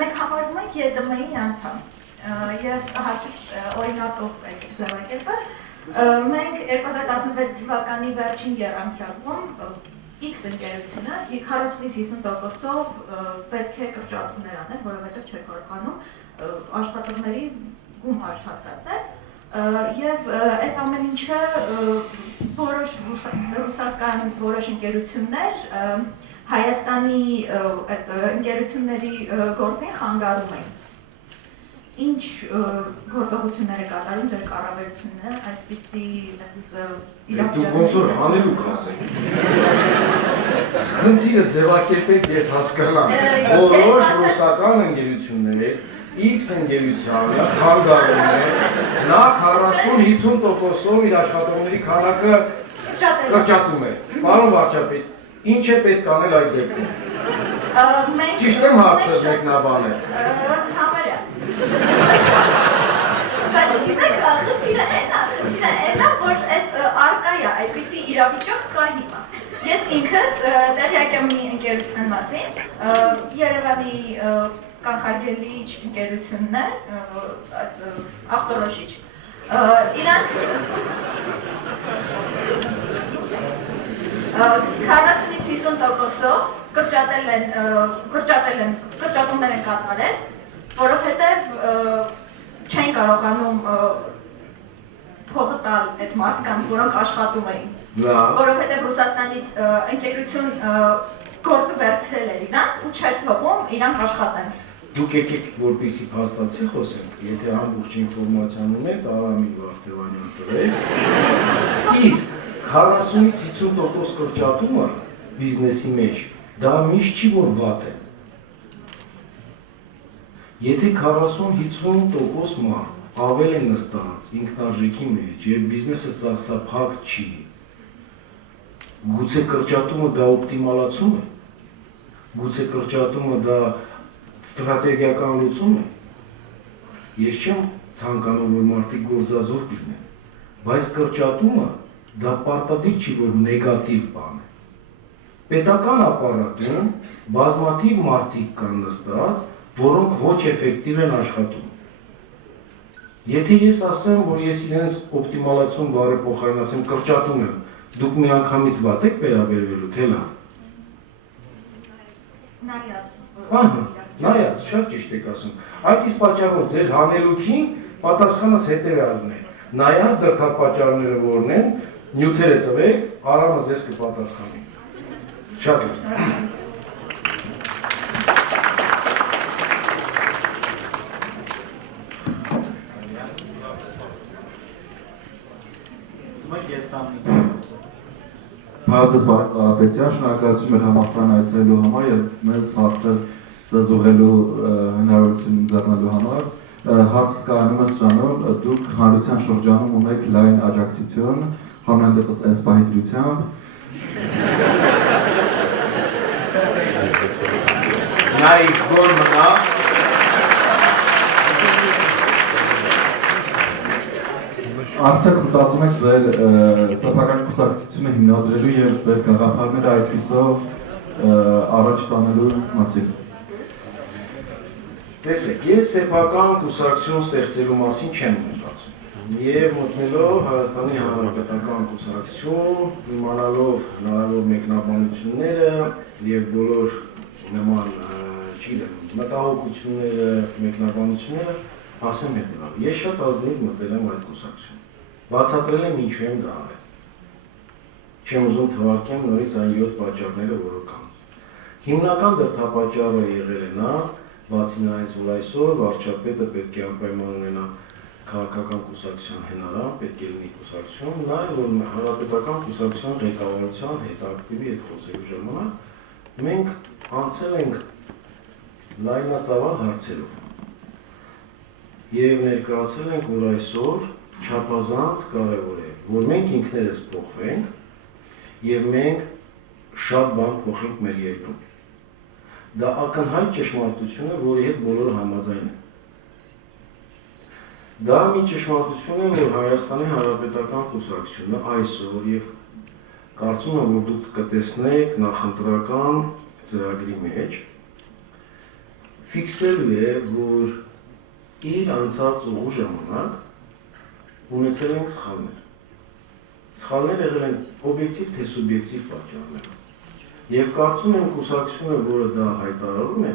մենք համարվում ենք ԵՏՄ-ի անդամ եւ հաշիվ օրինակով այս ձևակերպը մենք 2016 թվականի վերջին եռամսյակում X ընկերությունը 40-50%-ով պետք է կրճատումներ անել, որովհետև չէր կարողանում աշխատողների գումար հատկացնել եւ այդ ամեն ինչը որոշ ռուսական որոշ ընկերություններ Հայաստանի այդ ընկերությունների գործին խանգարում էին։ Ինչ գործողություններ է կատարում ձեր կառավարությունը այսպիսի իրավիճակներում։ Դուք ոնց որ հանելուկ ասեք։ Խնդիրը ձևակերպեք ես հասկանամ։ Որոշ ռուսական ընկերություններ X ընկերությանը խանգարում է նա 40-50%-ով իր աշխատողների քանակը կրճատում է։ Պարոն վարչապետ, ինչ է պետք անել այդ դեպքում։ Ճիշտ եմ հարցը մեկնաբանել։ Համարյա։ Բայց գիտեք, խնդիրը այն է, որ այդ արկա է, այդպիսի իրավիճակ կա հիմա։ Ես ինքս տեղյակ եմ մի ընկերության մասին, Երևանի կանխարգելիչ ընկերությունն է, ախտորոշիչ։ Իրանք 40-50%-ով կրճատումներ են կատարել, որովհետև չեն կարողանում փողը տալ այդ մարդկանց, որոնք աշխատում էին, որովհետև Ռուսաստանից ընկերություն գործը վերցրել էր իրանց ու չէր թողում իրանք աշխատեն։ Դուք եկեք որպեսի փաստացի խոսենք, եթե ամբողջ ինֆորմացիան ունեք, Արամին Վարդևանյան տվեք, իսկ 40-50% կրճատումը բիզնեսի մեջ, դա միշտ չի որ վատ է։ Եթե 40-50% մարդ ավել է նստած ինքնարժեքի մեջ և բիզնեսը ծախսափակ չի, գուցե կրճատումը դա օպտիմալացում է, գուցե կրճատումը դա ստրատեգիական լուծում է, ես չեմ ցանկանում, որ մարդիկ գործազուրկ լինեն, բայց կրճատումը դա պարտադիր չի, որ նեգատիվ բան է։ Պետական ապարատում բազմաթիվ մարդիկ կան նստած, որոնք ոչ էֆեկտիվ են աշխատում։ Եթե ես ասեմ, որ ես իրենց օպտիմալացում բառը փոխարեն ասեմ կրճատում եմ, դուք մի անգամից վատ եք վերաբերվելու, թե լավ։ Նայած, շատ ճիշտ եք ասում։ Այդ իսկ պատճառով ձեր հանելուքին պատասխանս հետևյալն է։ Նայած դրդապատճառները որն են, նյութերը տվեք, Արամը ձեզ կպատասխանի։ Շատ լավ։ Հարցս Բարակ Կարապետյան, շնորհակալություն մեր համալսարան այցելելու համար և մեզ հարցեր զզուղելու հնարավորություն ձեռնելու համար։ Հարցս կայանում է սրանով, դուք հանրության շրջանում ունեք լայն աջակցություն, համենայնդեպս այս պահի դրությամբ։ Նա իսկոն մնա։ Արդյոք մտածում եք ձեր սեփական կուսակցությունը հիմնադրելու և ձեր գաղափարները այդպիսով առաջ տանելու մասին։ Տեսեք, ես սեփական կուսակցություն ստեղծելու մասին չեմ մտածում։ Եվ մտնելով Հայաստանի Հանրապետական կուսակցություն, իմանալով հնարավոր մեկնաբանությունները և բոլոր նման մտահոգությունները, մեկնաբանությունները, ասեմ հետևյալը։ Ես շատ ազնիվ մտել եմ այդ կուսակցություն։ Բացատրել եմ ինչու եմ դա արել։ Չեմ ուզում թվարկեմ նորից այն 7 պատճառները, որը կան։ Հիմնական դրդապատճառը եղել է նա, բացի նրանից, որ այսօր վարչապետը պետք է անպայման ունենա քաղաքական կուսակցության հնարան, պետք է լինի կուսակցություն, նաև որ հանրապետական կուսակցության ղեկավարության հետ ակտիվի հետ խոսելու ժամանակ մենք անցել ենք լայնածավալ հարցերով և ներկայացել ենք, որ այսօր չափազանց կարևոր է, որ մենք ինքներս փոխվենք և մենք շատ բան փոխենք մեր երկրում։ Դա ակնհայտ ճշմարտություն է, որի հետ բոլորը համաձայն են։ Դա մի ճշմարտություն է, որ Հայաստանի Հանրապետական կուսակցությունը այսօր և կարծում եմ, որ դուք կտեսնեք նախընտրական ծրագրի մեջ ֆիքսելու է, որ իր անցած ուղու ժամանակ ունեցել ենք սխալներ։ Սխալներ եղել են օբյեկտիվ թե սուբյեկտիվ պատճառներով։ Եվ կարծում եմ կուսակցությունը, որը դա հայտարարում է,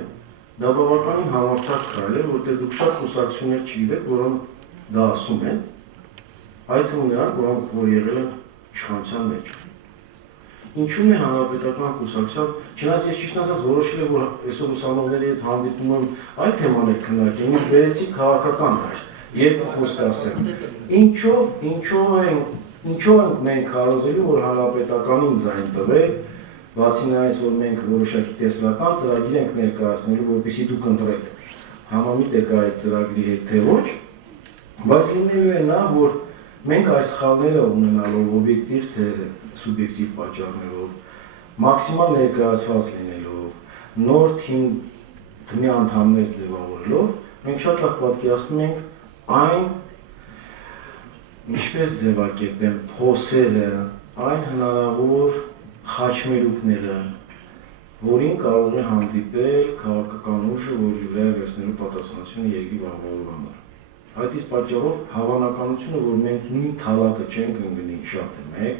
դա բավականին համարձակ քայլ է, որտեղ դուք շատ կուսակցություններ չգիտեք, որոնք դա ասում են, այդ թվում նրանք, որոնք որ եղել են իշխանության մեջ։ Ինչու՞մ է հանրապետական կուսակցության, չնայած ես ճիշտ ասած որոշել եմ, որ այսօր ուսանողների հետ հանդիպում եմ այլ թեմաներ քննարկեմ, ինձ բերեցի քաղաքական դաշտ, երկու խոսք ասեմ։ Ինչով ենք մենք քարոզելու, որ հանրապետականին ձայն տվել, բացի նրանից, որ մենք որոշակի տեսլական ծրագիր ենք ներկայացնելու, որպեսզի դուք ընտրեք համամիտ եք այդ ծրագրի հետ թե ոչ, բայց լինելու է նա, որ մենք այս սխալները ունենալով օբյեկտիվ թե սուբյեկտիվ պատճառներով, մաքսիմալ ներկայացված լինելով, նոր թիմի անդամներ ձևավորելով, մենք շատ լավ պատկերացնում ենք այն, ինչպես ձևակերպեմ, փոսերը, այն հնարավոր խաչմերուկները, որին կարող է հանդիպել քաղաքական ուժը, որի վրա վերցնելու պատասխանությունը երկրի վաղվաղու համար։ Այդ իսկ պատճառով հավանականությունը, որ մենք նույն թալակը չենք ընկնի շատ է մեկ,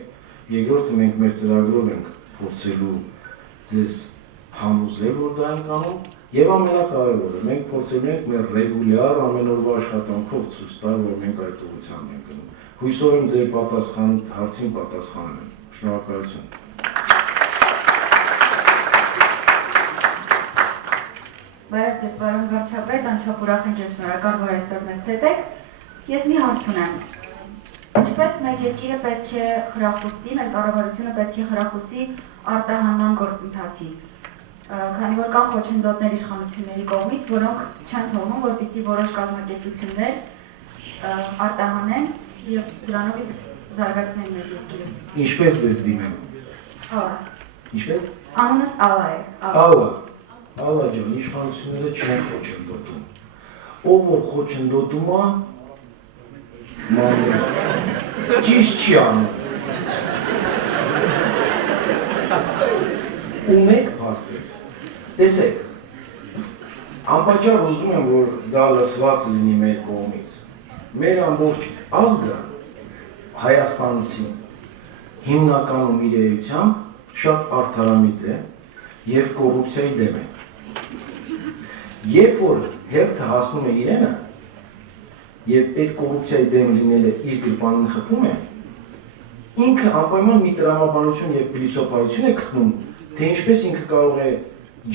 երկրորդը մենք մեր ծրագրով ենք փորձելու ձեզ համոզել, որ դա ենք անում, եւ ամենակարևորը, մենք փորձելու ենք մեր ռեգուլյար ամենօրվա աշխատանքով ցույց տալ, որ մենք այդ ուղղությամբ ենք գնում։ Հույսով եմ ձեր հարցին պատասխանել եմ։ Շնորհակալություն։ Բարև ձեզ, պարոն վարչապետ, անչափ ուրախ ենք եւ շնորհակալ, որ այսօր մեզ հետ եք։ Ես մի հարց ունեմ։ Ինչպես մեր երկիրը պետք է խրախուսի, մեր կառավարությունը պետք է խրախուսի արտահանման գործընթացի, քանի որ կան խոչընդոտներ իշխանությունների կողմից, որոնք չեն թողնում, որպեսզի որոշ կազմակերպություններ արտահանեն եւ դրանով իսկ զարգացնեն մեր երկիրը։ Ինչպես ձեզ դիմեմ։ Ալա։ Ինչպես։ Անունս Ալա է։ Ալա։ Ալա ջան, իշխանությունները չեն խոչընդոտում։ Ով որ խոչընդոտում է, մանուս, ճիշտ չի անում։ Ունեք փաստեր։ Տեսեք, անպատճառ ուզում եմ, որ դա լսված լինի մեր կողմից։ Մեր ամբողջ ազգը հայաստանցի հիմնականում իր էությամբ շատ արդարամիտ է եւ կոռուպցիայի դեմ է։ Երբ որ հերթը հասնում է իրենը եւ այդ կոռուպցիայի դեմ լինելը իր գրպանին խփում է, ինքը անպայման մի տրամաբանություն եւ փիլիսոփայություն է գտնում, թե ինչպես ինքը կարող է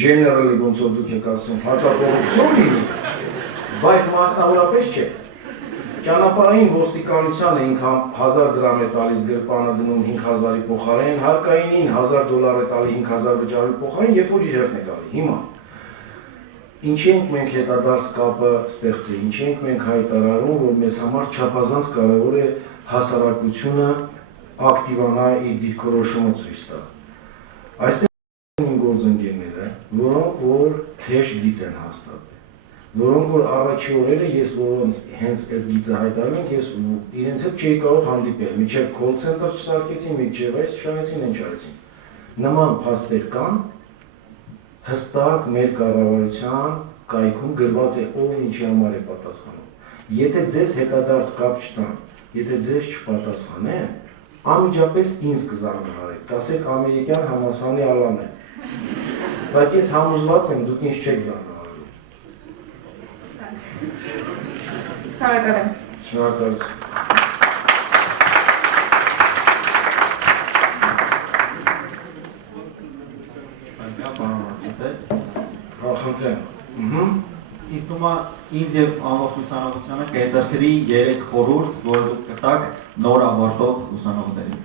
generally ոնց որ դուք եք ասում, հակակոռուպցիոն լինի, բայց մասնավորապես չէ։ Ճանապարհային ոստիկանությանը ինքը 1000 դրամ է տալիս գրպանը դնում 5000-ի փոխարեն, հարկայինին $1000 է տալի 5000 վճարի փոխարեն, երբ որ իր հերթն է գալի։ Հիմա ինչի ենք մենք հետադարձ կապը ստեղծել, ինչի ենք մենք հայտարարում, որ մեզ համար չափազանց կարևոր է հասարակությունը ակտիվանա իր դիրքորոշումը ցույց տա։ Այստեղ են գործընկերները, որոնք որ թեժ գիծ են հաստատել, որոնք որ առաջի օրերը ես որոնց հենց այդ գիծը հայտարարում ենք, ես իրենց հետ չէի կարող հանդիպել, մինչև call center չսարքեցին, մինչև այս չարեցին, ինչ արեցին։ Նման փաստեր կան, հստակ մեր կառավարության կայքում գրված է ով ինչի համար է պատասխանում։ Եթե ձեզ հետադարձ կապ չտան, եթե ձեզ չպատասխանեն, անմիջապես ինձ կզանգահարեք, կասեք ամերիկյան համալսարանի Ալան է։ Բայց ես համոզված եմ, դուք ինձ չեք զանգահարելու։ Շնորհակալ եմ։ Շնորհակալություն։ Խնդրեմ։ Ինձ թվում է ինձ եւ ամբողջ ուսանողությանը կհետաքրի 3 խորհուրդ, որ դուք կտաք նոր ավարտող ուսանողներին։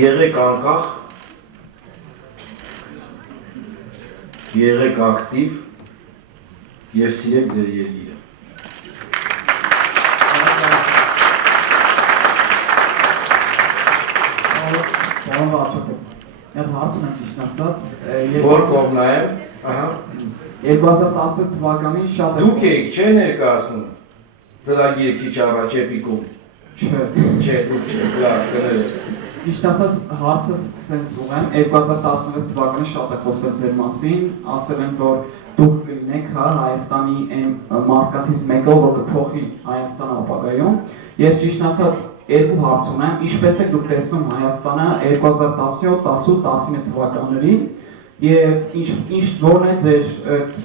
Եղեք անկախ, եղեք ակտիվ եւ սիրեք ձեր երկիրը։ Պարոն վարչապետ, այդ հարցն եմ ճիշտ ասած, Որ կողմնայեմ, ահա։ 2016 թվականին շատ Դուք եք չէ ներկայացնում ծրագիրը քիչ առաջ էպիկում, Չէ։ լավ, կներեք։ Ճիշտ ասած, հարցը սենց ուղեմ, 2016 թվականի շատ է խոսել ձեր մասին, ասել են, որ դուք կլինեք Հայաստանի այն մարդկանցից մեկը, որ կփոխի Հայաստանը ապագայում։ Ես ճիշտ ասած երկու հարց ունեմ, ինչպես եք դուք տեսնում Հայաստանը 2017, 18, 19 թվականներին եւ որն է ձեր այդ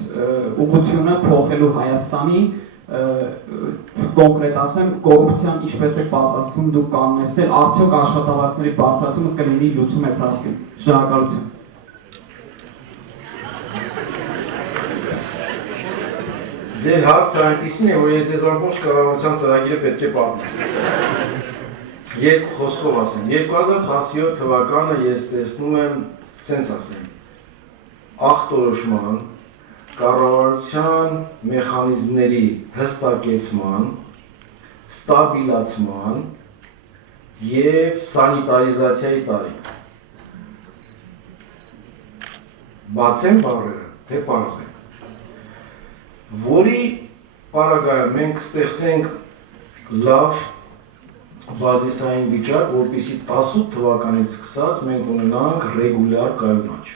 ուղղությունը փոխելու Հայաստանի կոնկրետ ասեմ, կոռուպցիան ինչպես է պատրաստվում դուք կանոնեցնել, արդյոք աշխատավարձերի բարձրացումը կլինի լուծում այս հարցին։ Շնորհակալություն։ Ձեր հարցը այնպիսին է, որ ես ձեզ ամբողջ կառավարության ծրագիրը պետք է պատմեմ։ Երկու խոսքով ասեմ, 2017 թվականը ես տեսնում եմ, սենց ասեմ, ախտորոշման, կառավարության մեխանիզմների հստակեցման, ստաբիլացման և սանիտարիզացիայի տարի։ Բացեմ բառերը, թե պարզեմ։ Որի պարագայում մենք ստեղծենք լավ բազիսային վիճակ, որպեսզի 18 թվականից սկսած մենք ունենանք ռեգուլյար կայուն աճ։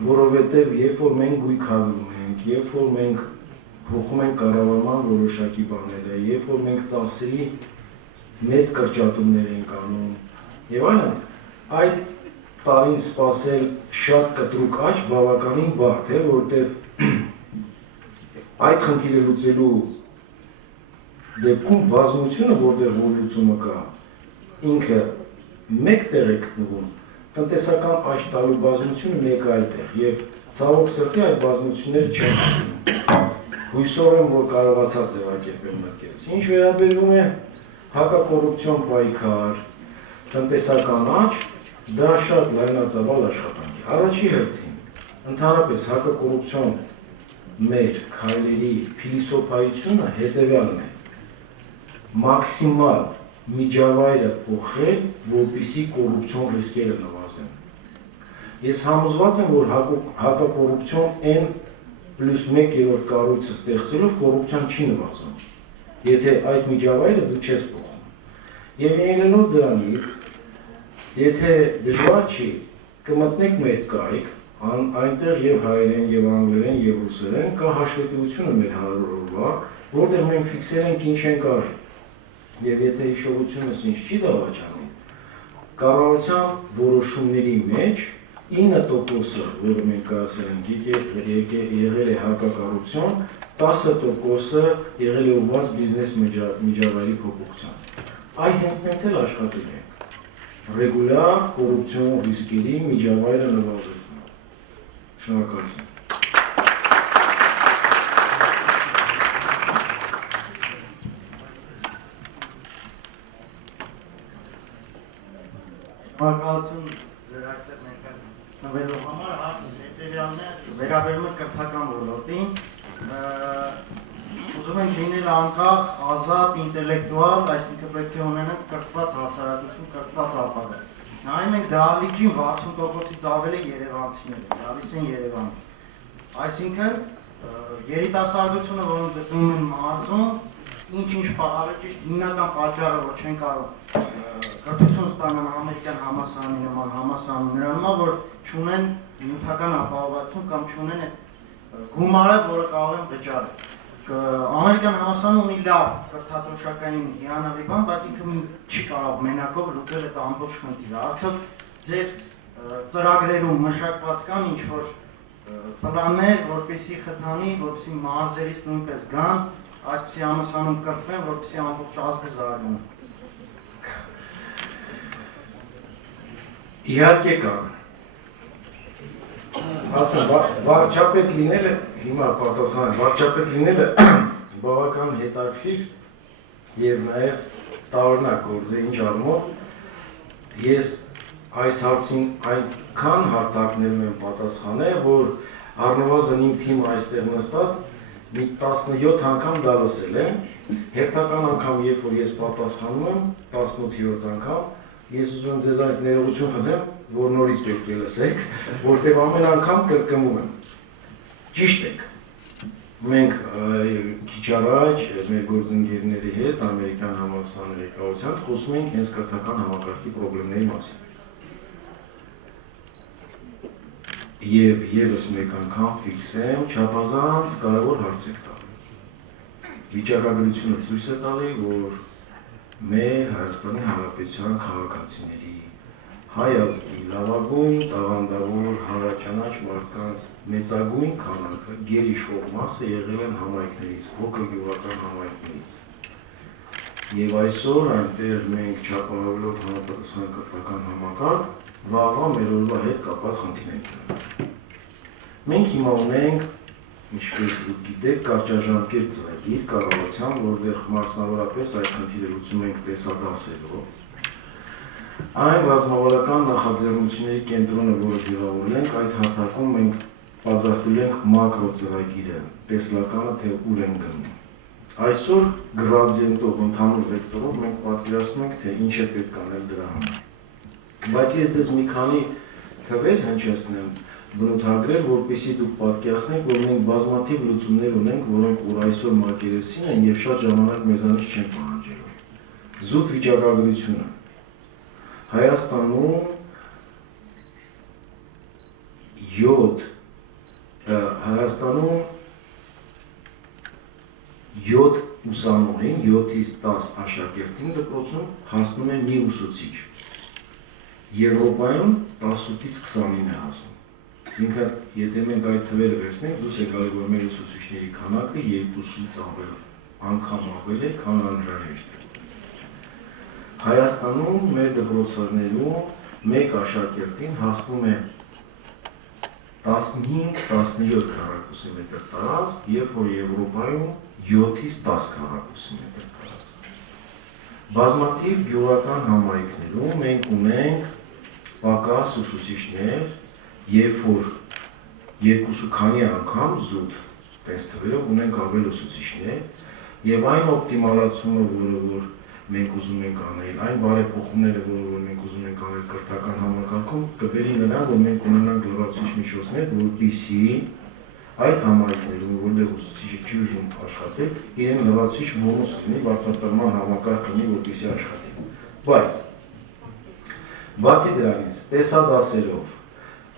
Որովհետև երբ որ մենք գույքավորում ենք, երբ որ մենք փոխում ենք կառավարման որոշակի բաները, երբ որ մենք ծախսերի մեծ կրճատումներ ենք անում եւ այլն, այդ տարին սպասել շատ կտրուկ աճ բավականին բարդ է, որովհետև այդ խնդիրը լուծելու դեպքում բազմությունը, որտեղ որ լուծումը կա, ինքը մեկ տեղ է գտնվում, տնտեսական աճ տալու բազմությունը մեկ այլ տեղ եւ ցավոք սրտի այդ բազմությունները չեն լինում։ Հույսով եմ, որ կարողացա ձևակերպել մտքերս։ Ինչ վերաբերում է հակակոռուպցիոն պայքար, տնտեսական աճ, դա շատ լայնածավալ աշխատանք է։ Առաջի հերթին, ընդհանրապես հակակոռուպցիոն մեր քայլերի փիլիսոփայությունը հետևյալն է. մաքսիմալ միջավայրը փոխել, որպեսզի կոռուպցիոն ռիսկերը նվազեն։ Ես համոզված եմ, որ հակակոռուպցիոն N+1 կառույցը ստեղծելով կոռուպցիան չի նվազում, եթե այդ միջավայրը դու չես փոխում։ Եվ ելնելով դրանից, եթե դժվար չի, կմտնեք մեր կայք, այնտեղ եւ հայերեն, եւ անգլերեն, եւ ռուսերեն կա հաշվետվությունը մեր 100 օրվա, որտեղ մենք ֆիքսել ենք ինչ ենք արել։ Եվ եթե հիշողությունս ինձ չի դավաճանում, կառավարության որոշումների մեջ 9%-ը, որը մենք կասել ենք, եղել է հակակոռուպցիոն, 10%-ը եղել է ուղղված բիզնես միջավայրի փոփոխության։ Այ հենց տենց էլ աշխատել ենք ռեգուլյար կոռուպցիոն ռիսկերի միջավայրը նվազեցնել։ Շնորհակալություն։ Շնորհակալություն ձեր այստեղ ներկա նվելու համար, հարց հետևյալն է, վերաբերում է կրթական ոլորտին, ուզում ենք լինել անկախ, ազատ, ինտելեկտուալ, այսինքն պետք է ունենանք կրթված հասարակություն, կրթված ապագա։ Նայում ենք դահլիճին 60%-ից ավել է երևանցիներ, գալիս են Երևանից։ Այսինքն երիտասարդությունը, որոնք գտնվում են մարզում, ինչ-ինչ առաճիշտ հիմնական պատճառը, որ չեն կարող կրթություն ստանան ամերիկյան համալսարանի նման համալսարաններ, որ չունեն նյութական ապահովություն կամ չունեն գումարը, որը կարող են վճարել։ Ամերիկյան համալսարանը ունի լավ կրթասոշակային հիանալի բան, բայց ինքը չի կարող մենակով լուծել այդ ամբողջ խնդիրը։ Արդյոք ձեր ծրագրերում մշակված կան ինչ-որ պլաններ, որպեսզի խթանի, որպեսզի մարզերից նույնպես գան, այսպիսի համալսարանում կրթվեն, որպեսզի ամբողջ ազգը զարգանա։ Իհարկե կան։ Ասեմ, վարչապետ լինելը, հիմա պատասխան, վարչապետ լինելը բավական հետաքրքիր եւ նաեւ տարօրինակ գործ է, ինչ առումով ես այս հարցին այնքան հարթակներում եմ պատասխանել, որ առնվազն իմ թիմը այստեղ նստած մի 17 անգամ դա լսել եմ, հերթական անգամ երբ որ ես պատասխանում եմ, 18-րդ անգամ, ես ուզում եմ ձեզ այս ներողություն խնդրեմ, որ նորից պետք է լսեք, որտեղ ամեն անգամ կրկնում եմ։ Ճիշտ եք։ Մենք քիչ առաջ մեր գործընկերների հետ ամերիկյան համալսարանի ղեկավարությամբ խոսում ենք հենց կրթական համակարգի խնդիրների մասին։ Եվ եւս մեկ անգամ ֆիքսեմ չափազանց կարևոր հարցեր տալ։ Վիճակագրությունը ցույց է տալի, որ մեր Հայաստանի Հանրապետության քաղաքացիների հայ ազգի լավագույն տաղանդավոր հանրաճանաչ մարդկանց մեծագույն քանակը գերիշխող մասը եղել են համայնքներից, փոքր գյուղական համայնքներից։ Եվ այսօր այնտեղ մենք չափավորելով համապատասխան կրթական համակարգ, վաղվա մեր օրվա հետ կապված խնդիրներ ունենք։ Մենք հիմա ունենք, ինչպես դուք գիտեք, կարճաժամկետ ծրագիր կառավարության, որտեղ մասնավորապես այդ խնդիրը լուծում ենք տեսադասելով։ Այն ռազմավարական նախաձեռնությունների կենտրոնը, որը ձևավորել ենք, այդ հարթակում մենք պատրաստել ենք մակրո ծրագիրը, տեսլականը թե ուր են գնում։ Այսօր գրադիենտով, ընդհանուր վեկտորով մենք պատկերացնում ենք, թե ինչ է պետք անել դրա համար։ Բայց ես ձեզ մի քանի թվեր հնչեցնեմ, բնութագրել, որպեսզի դուք պատկերացնեք, որ մենք բազմաթիվ լուծումներ ունենք, որոնք որ այսօր մակերեսին են եւ շատ ժամանակ մեզանից չեն պահանջելու։ Զուտ վիճակագրությունը Հայաստանում 7 ուսանողին, 7-ից 10 աշակերտին դպրոցում հասնում է մի ուսուցիչ։ Եվրոպայում 18-ից 20-ին է հասնում։ Այսինքն, եթե մենք այդ թվերը վերցնենք, դուս է գալի, որ մեր ուսուցիչների քանակը 2-ից ավել անգամ ավել է, քան անհրաժեշտ է։ Հայաստանում մեր դպրոցներում մեկ աշակերտին հասնում է 15-17 քառակուսի մետր տարածք, երբ որ Եվրոպայում 7-ից 10 քառակուսի մետր տարածք։ Բազմաթիվ գյուղական համայնքներում մենք ունենք պակաս ուսուցիչներ, երբ որ երկուսու քանի անգամ զուտ տես թվերով ունենք ավել ուսուցիչներ, եւ այն օպտիմալացումը, որը որ մենք ուզում ենք անել, այն բարեփոխումները, որը մենք ուզում ենք անել կրթական համակարգում, կբերի նրան, որ մենք ունենանք լրացուցիչ միջոցներ, որպեսզի այդ համայնքներում, որտեղ ուսուցիչը չի ուզում աշխատել, իրեն լրացուցիչ բոնուս լինի, բարձրացման համակարգ լինի, որպեսզի աշխատի։ Բայց բացի դրանից, տեսադասերով,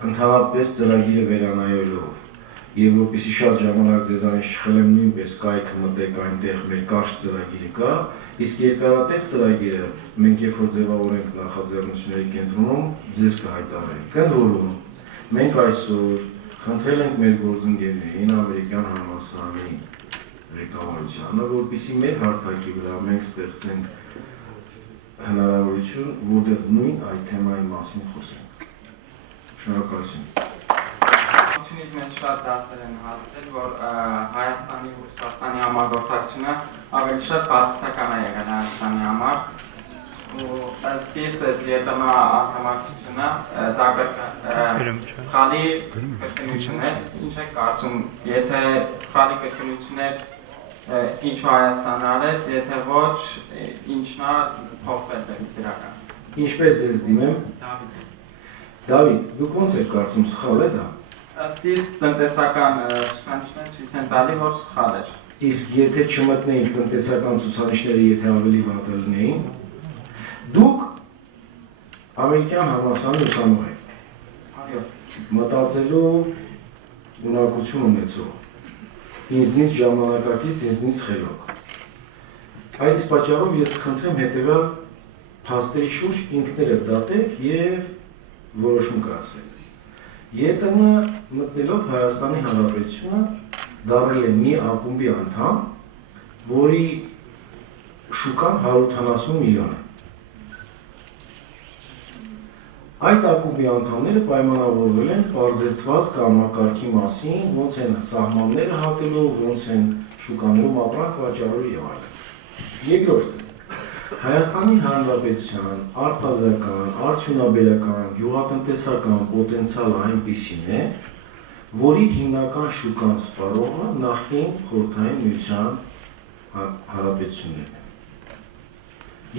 ընդհանրապես ծրագիրը վերանայելով, եւ որպեսզի շատ ժամանակ ձեզանից չխլեմ, նույնպես կայքը մտեք այնտեղ մեր կարճ ծրագիրը կա, իսկ երկարատև ծրագիրը մենք երբ որ ձևավորենք նախաձեռնությունների կենտրոնում ձեզ կհայտարարենք։ Ընդ որում, մենք այսօր խնդրել ենք մեր գործընկերներին ամերիկյան համալսարանի ղեկավարությանը, որպեսզի մեր հարթակի վրա մենք ստեղծենք հնարավորություն, որտեղ նույն այդ թեմայի մասին խոսենք։ Շնորհակալություն։ Չնից մենք շատ դասեր են հասել, որ Հայաստանի ու Ռուսաստանի համագործակցությունը ավելի շատ բացասական է եղել Հայաստանի համար։ Ու ըստ իս ԵՏՄ անդամակցությունը դա սխալի կրկնություն է, ինչ է կարծում, եթե սխալի կրկնություն է, ինչու Հայաստանը արեց, եթե ոչ, ինչն է փոխվել դրական։ Ինչպես ես դիմեմ։ Դավիթ, դուք ոնց եք կարծում, սխալ է դա։ Ըստ իս տնտեսական ցուցանիշները ցույց են տալի, որ սխալ էր։ Իսկ եթե չմտնեին տնտեսական ցուցանիշները, եթե ավելի վատ լինեին, դուք ամերիկյան համալսարանի ուսանող եք։ Այո։ Մտածելու ունակություն ունեցող, ինձնից ժամանակակից, ինձնից խելոք։ Այդ իսկ պատճառով ես կխնդրեմ հետևյալ փաստերի շուրջ ինքներդ դատեք եւ որոշում կայացրեք։ ԵՏՄ մտնելով Հայաստանի Հանրապետությունը դառել է մի ակումբի անդամ, որի շուկան 170 միլիոն է։ Այդ ակումբի անդամները պայմանավորվել են պարզեցված կազմակարգի մասին, ոնց են սահմանները հատելու, ոնց են շուկաներում ապրանք վաճառելու եւ այլն։ Երկրորդը, Հայաստանի Հանրապետության արտադրական, արդյունաբերական, գյուղատնտեսական պոտենցիալը այնպիսին է, որի հիմնական շուկան սպառողը նախկին Խորհրդային Միության հանրապետություններն են։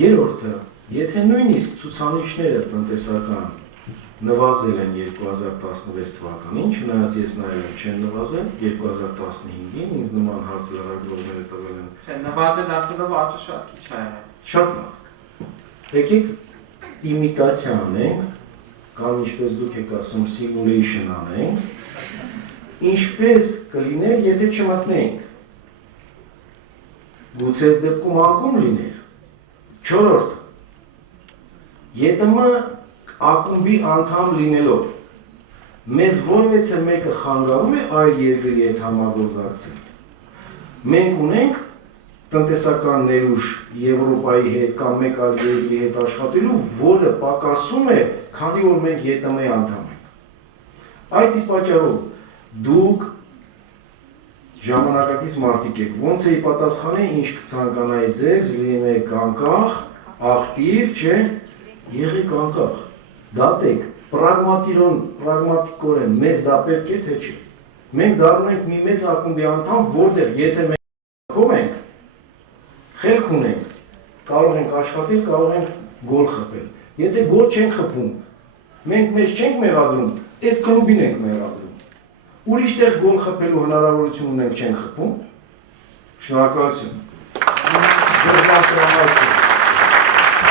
Երրորդը, եթե նույնիսկ ցուցանիշները տնտեսական նվազել են 2016 թվականին, չնայած ես նայել եմ չեն նվազել, 2015-ին ինձ նման հարց լրագրողները տվել են։ Չէ, նվազել ասելով աճը շատ քիչ է։ Շատ լավ։ Եկեք իմիտացիա անենք, կամ ինչպես դուք եք ասում, simulation անենք, ինչպես կլիներ, եթե չմտնեինք։ Գուցե այդ դեպքում անկում լիներ։ Չորրորդ, ԵՏՄ ակումբի անդամ լինելով, մեզ որևէ մեկը խանգարում է այլ երկրի հետ համագործակցել։ Մենք ունենք տնտեսական ներուժ Եվրոպայի հետ կամ մեկ այլ երկրի հետ աշխատելու, որը պակասում է, քանի որ մենք ԵՏՄ-ի անդամ ենք։ Այդ իսկ պատճառով դուք ժամանակակից մարդիկ եք, ոնց էի պատասխանել, ինչ կցանկանայի ձեզ, լինեք անկախ, ակտիվ, չէ, եղեք անկախ, դատեք, պրագմատիկորեն, մեզ դա պետք է թե չէ։ Մենք դառնում ենք մի մեծ ակումբի անդամ, որտեղ եթե մենք ենք, խելք ունենք, կարող ենք աշխատել, կարող ենք գոլ խփել։ Եթե գոլ չենք խփում, մենք մեզ չենք մեղադրում, այդ կլուբին ենք մեղադրում։ Ուրիշ տեղ գոլ խփելու հնարավորություն ունենք չենք խփում։ Շնորհակալություն։